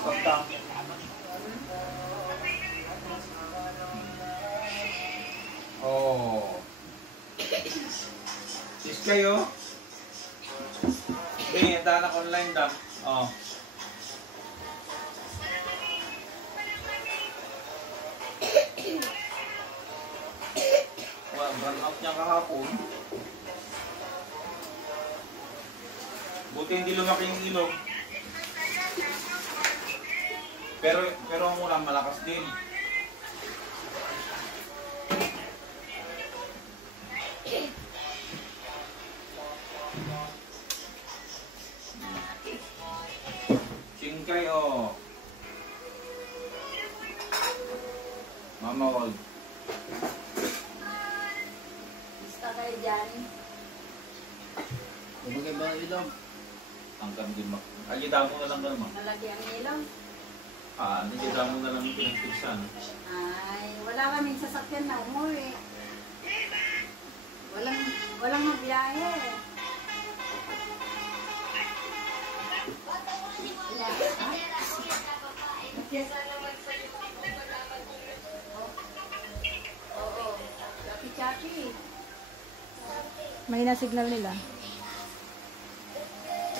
Pagka. Oh. Sis kayo? Okay, ito anak online daw. Oh. Well, run out niya kahapon. Buti hindi lumaki yung ilog. Pero ang ulan malakas din. Singkay oh. Mama wag. Basta kayo dyan. Kumagay ba ang ilong? Ang din mo. Ayuda mo na lang naman. Malaki ang ilong. Ayuda mo na lang yung pinagpigsan. Ay, wala kaming sasakyan na umuwi. Walang magbiyahe. Oo. Chapi-chapi. Mahina signal nila.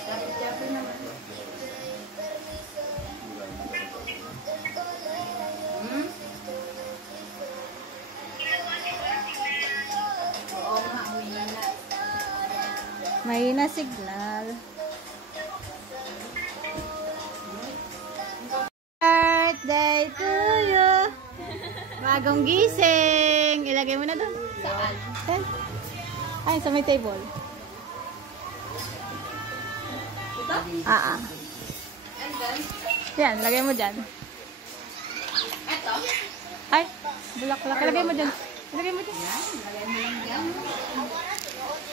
Chapi-chapi naman. Oo nga, mahina. Mahina signal. Birthday to you. Bagong gising. Ilagay mo na doon. Saan? Ay, sa may table. Ito? And then? Yan, lagay mo dyan. Ito? Ay, bulaklak. Ilagay mo dyan. Ilagay mo dyan. Yan, lagay mo lang yan.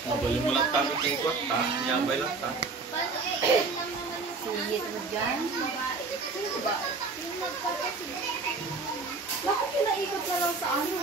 Nabali mo lang tayo kay Kwat, ta. Niyabay lang, ta. Siyit mo dyan. Sino ba? Bakit pinaikot na lang sa ano?